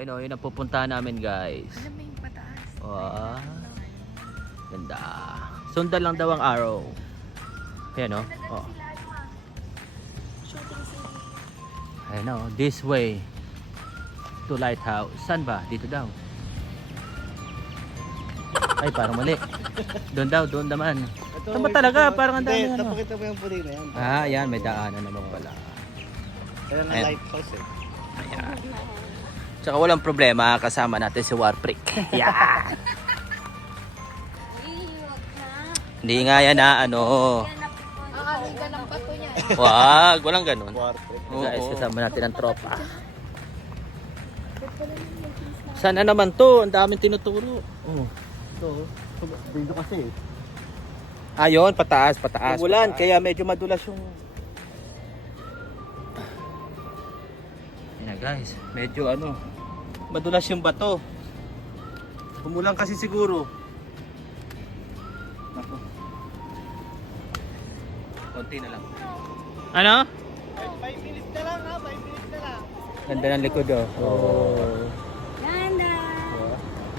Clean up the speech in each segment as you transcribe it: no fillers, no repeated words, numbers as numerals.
Ayun o, yun ang pupuntahan namin guys. Alam mo yung pataas. Wow. Ganda. Sundan lang daw ang arrow. Ayan o. Oh. Ayan o, this way to lighthouse. Saan ba? Dito daw. Ay, parang mali. Doon daw, doon naman. Saan ba talaga? Parang ang dami ano. Napakita mo yung puli na yan. Ah, ayan, may daanan naman pala. Ayan ang Ayan. lighthouse eh. Ayan. Tsaka walang problema, kasama natin si Warprick. Yan. Hindi nga yan na ano. Ang ka ng bato niya. Wag, walang ganun. Warprick. Guys, kasama natin ang tropa. Sana naman to? Ang daming tinuturo. Oh. Ito, dito kasi eh. Ayun, pataas, pataas. Ulan, pataas. kaya medyo madulas yung... Yan na guys, medyo ano, madulas yung bato. Umulan kasi siguro. Ako. Konti na lang. Ano? 5 minutes na lang ha, 5 minutes na lang. Ganda ng likod oh. Oh. Ganda.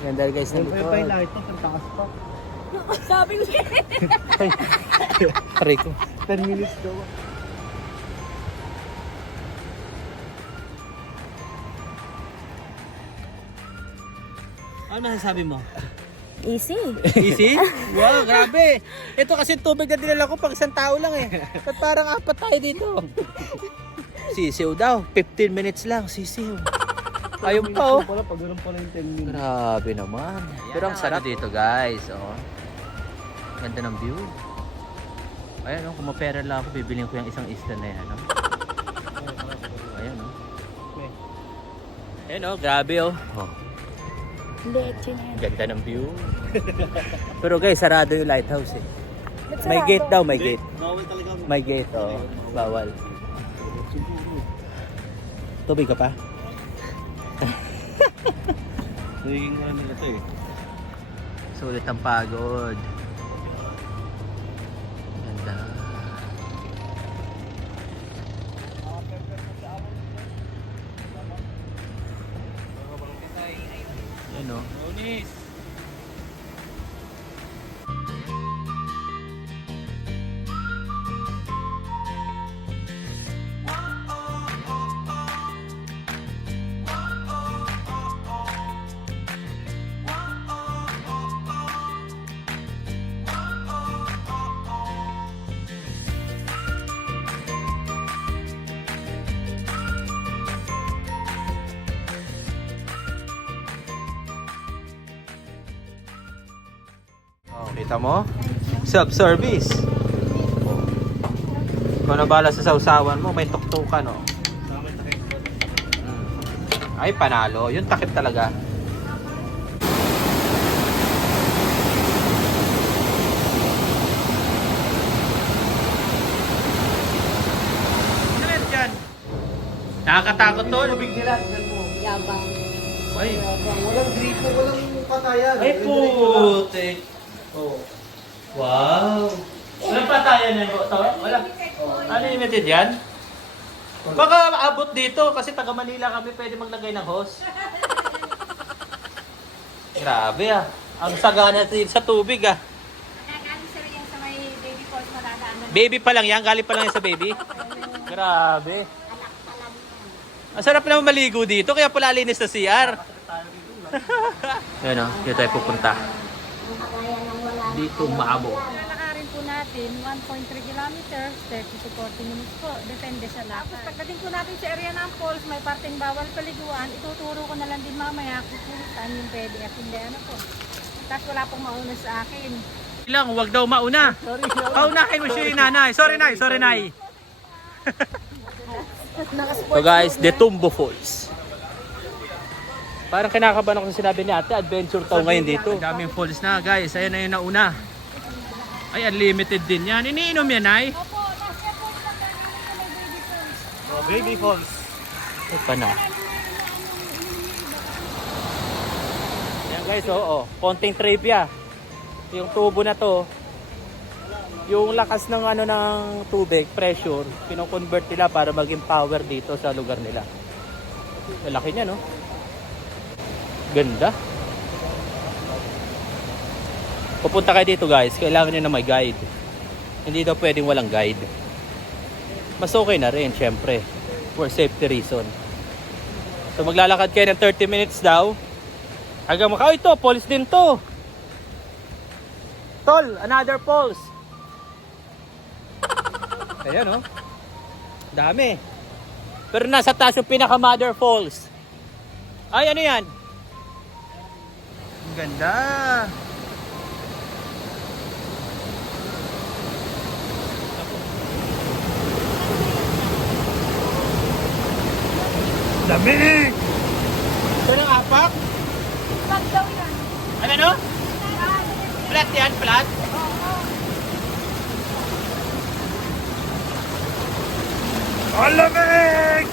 Ganda guys ng Yung likod. lighthouse, ang taas pa. Sabi ko siya. Aray ko. 10 minutes daw. Ano masasabi mo? Easy. Easy? Wow, grabe. Ito kasi tubig na dinala ko pag isang tao lang eh. Ba't parang apat tayo dito? Sisiw daw. 15 minutes lang, sisiw. Ayun pa oh. Pag ganun pala yung 10 minutes. Grabe naman. Pero ang sarap dito guys. Oh. Ganda ng view. Ayan oh, kung mapera lang ako, bibiling ko yung isang isla na yan. Oh. Ayan oh. Ayan oh, grabe oh. Oh. Leche na yan. Ganda ng view. Pero guys, sarado yung lighthouse eh. Ba't May sarado? gate daw, may gate. Bawal talaga. May gate, oh. Bawal. Tubig ka pa? Nagiging ano nila to eh. Sulit ang pagod. Ganda. Yan o. Oh, kita mo? Self-service. Kung nabala sa sausawan mo, may tuktukan, oh. Ay, panalo. Yung takip talaga. Ano yan dyan? Nakakatakot to. Tubig nila, tignan mo. Yabang. Ay, Walang gripo, walang patayan. ay puti. Oh. Wow. Walang patayan yan po. Wala. Unlimited yan? Baka maabot dito kasi taga Manila kami pwede maglagay ng hose. Grabe ah. Ang sagana sa tubig ah. Nakakaano sir yung sa may baby falls madadaanan. Baby pa lang yan? Galing pa lang yan sa baby? Grabe. Anak pa lang yan. Ang sarap naman maligo dito kaya pala linis na CR. Yan o, dito tayo pupunta. Dito maabo. Lalakarin po natin 1.3 kilometers, 30 to 40 minutes po. Depende sa lakad. Pagdating po natin sa area ng falls, may parteng bawal paliguan. Ituturo ko na lang din mamaya kung saan yung pwede at hindi ano po. Tapos wala pong mauna sa akin. Lang, huwag daw mauna. Paunahin mo siya yung nanay. Sorry nay, sorry nay. So guys, Detumbo Falls. Parang kinakabahan ako sa sinabi ni ate, adventure tayo ngayon dito. Daming falls na guys, ayun na yung nauna. Ay, unlimited din yan. Iniinom yan ay? Opo, nasa po lang may baby falls. Oh, baby falls. Ay pa na. Yan guys, oo. Konting trivia. Yung tubo na to, yung lakas ng ano ng tubig, pressure, kino-convert nila para maging power dito sa lugar nila. Lalaki niya, no? Ganda. Pupunta kayo dito guys, kailangan nyo na may guide. Hindi daw pwedeng walang guide. Mas okay na rin, syempre. For safety reason. So maglalakad kayo ng 30 minutes daw. Hanggang maka, ito, falls din to. Tol, another falls. Ayan oh. Dami. Pero nasa taas yung pinaka mother falls. Ay, ano yan? Ang ganda. Dami! Ito ng apak? Pag daw yan. Ano no? Flat yan, flat? Ang lamig!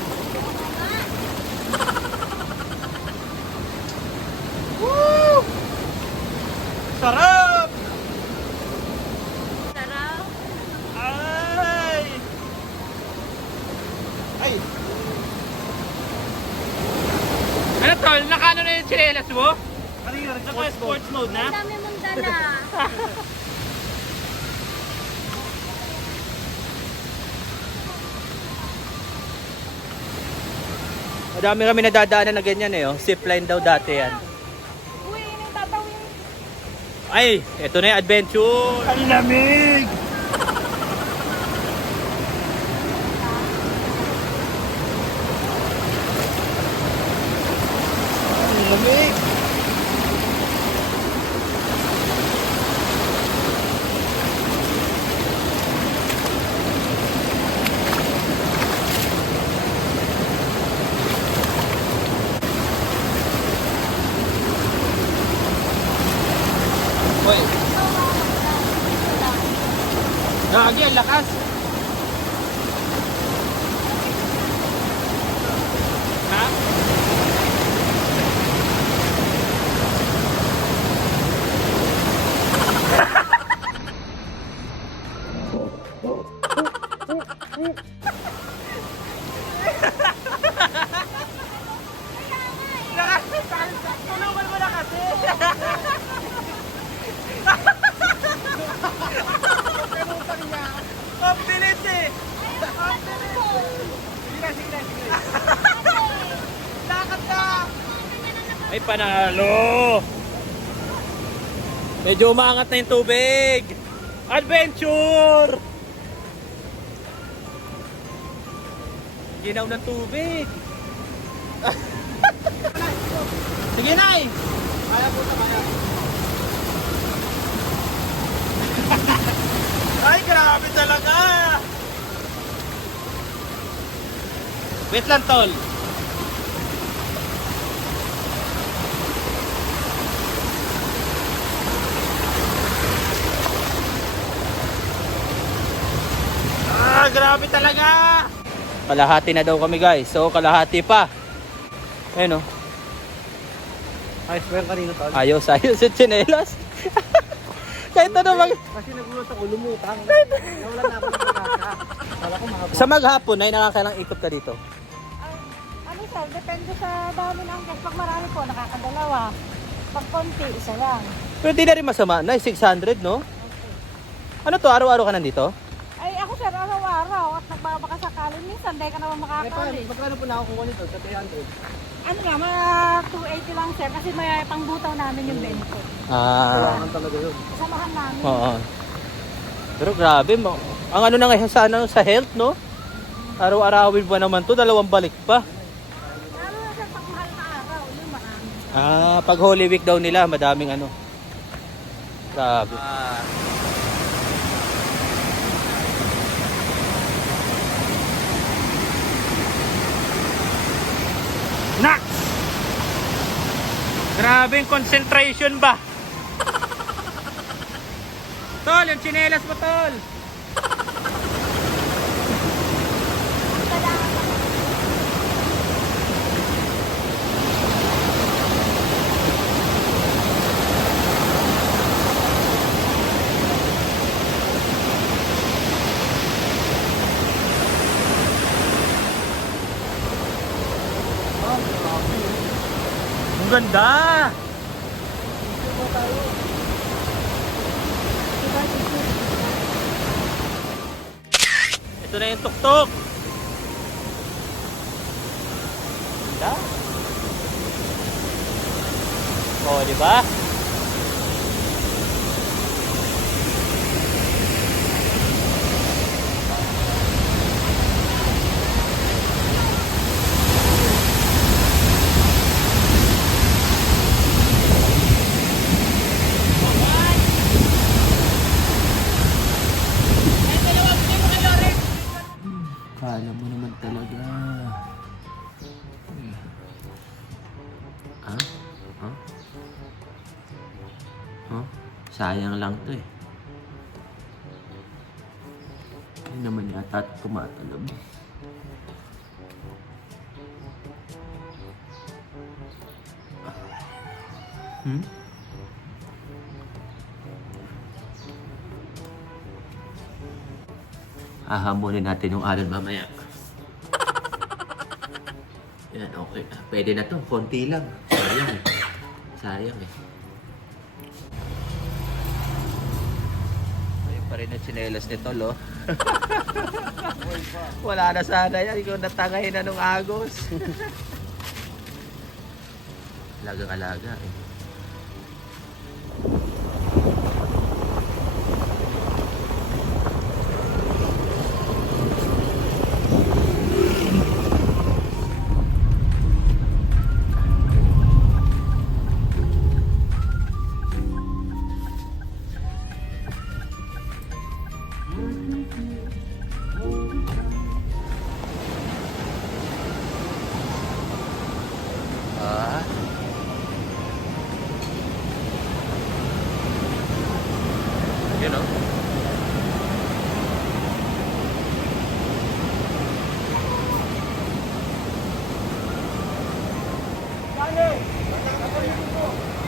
Woo! Sarap! Sarap. Ay! Ay! Ano tol? Nakano na yung chinelas mo? Kanina, Naka-sports mode na? Ang dami mong dala. Madami kami nadadaanan na ganyan eh. Oh. Zipline daw dati yan. Uy, yun yung tatawin. Ay, eto na yung adventure. Ang lamig! Ang lamig! Hoy. Gagi, ang lakas. Ha? Tulungan mo na kasi. Ang bilis eh! Ang bilis! Sige na, sige na, sige na. Lakad na! Ay, panalo! Medyo umaangat na yung tubig! Adventure! Ginaw ng tubig! Sige na eh! Kaya po na kaya. Ay, grabe talaga! Wait lang, tol. Ah, grabe talaga! Kalahati na daw kami guys. So, kalahati pa. Ayun oh. Ayos ba yung kanina tol? Ayos yung tsinelas. Kahit ano mag... Kasi nagulat ako, lumutang. Nawalan na ako ng pagkaka. Kala ko mahaba. Sa maghapon ay nakakailang ikot ka dito. Ano sir, depende sa dami ng guest. Pag marami po, nakakadalawa. Pag konti, isa lang. Pero di na rin masama. Na 600, no? Ano to? Araw-araw ka nandito? Ay, ako sir, araw-araw. At nagbabaka sakali. Minsan, dahil ka naman Eh, makakali. magkano po nakakuha nito sa 300? Ano nga, mga 280 lang sir. Kasi may pangbutaw namin yung benefit. Ah, Kailangan talaga yun. Kasamahan namin. oo. Pero grabe mo. Ang ano na ngayon sa health, no? Araw-arawin ba naman to? 2 balik pa. Lalo na sir, pag mahal na araw, yung marami. Ah, pag Holy Week daw nila, madaming ano. Grabe. Nax! Grabe yung concentration ba? Tol, yung tsinelas mo, tol. Ang ganda! Ito na yung tuktok. Ganda. Oh, di ba? Kala mo naman talaga. Ha? Ha? Ha? Sayang lang to eh. Hindi naman yata tumatalab. Hmm? Hahamunin natin yung alon mamaya. Yan, okay. Pwede na to. Konti lang. Sayang eh. Sayang eh. Ayun pa rin ang tsinelas ni Tol, oh. Wala na sana yan. Ikaw natangahin na nung Agos. Alagang-alaga eh. Ah. You know.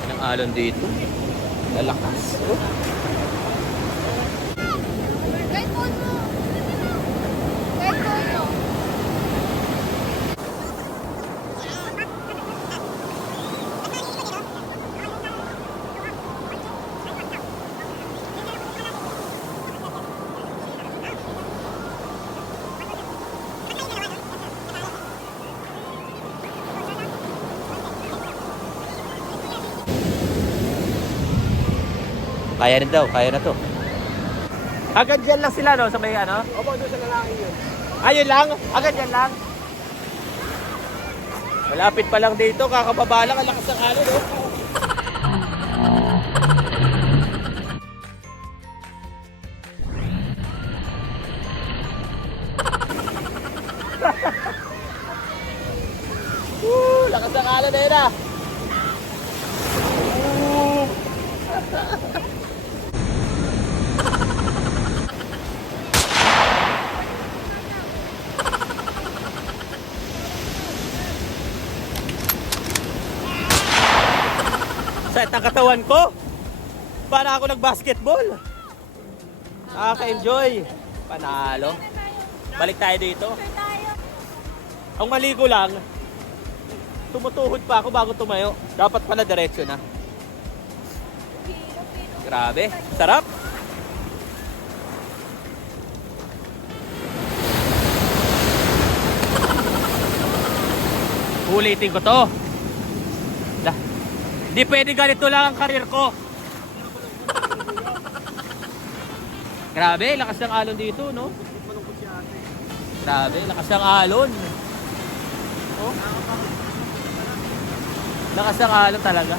Ang alon dito. Lalakas. Kahit phone mo. Kahit phone mo. Kaya rin daw, kaya na to. Agad dyan lang sila, no? Sa may ano? Opo, doon sa lalaki yun. Ayun lang? Agad dyan lang? Malapit pa lang dito, kakababa lang, ang lakas ng alon, no? Lakas ng alon na yun, ah! Set ang katawan ko. Para ako nag-basketball. Nakaka-enjoy. Panalo. Balik tayo dito. Ang mali ko lang, tumutuhod pa ako bago tumayo. Dapat pala diretso na. Grabe. Sarap. Ulitin ko to. Hindi pwede ganito lang ang karir ko. Grabe, lakas ng alon dito, no? Grabe, lakas ng alon. Oh. Lakas ng alon talaga.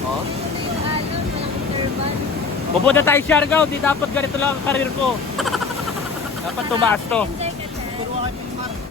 Oh. Pupunta tayo Siargao, di dapat ganito lang ang karir ko. Dapat tumaas to. Turuan kayo ni Mar.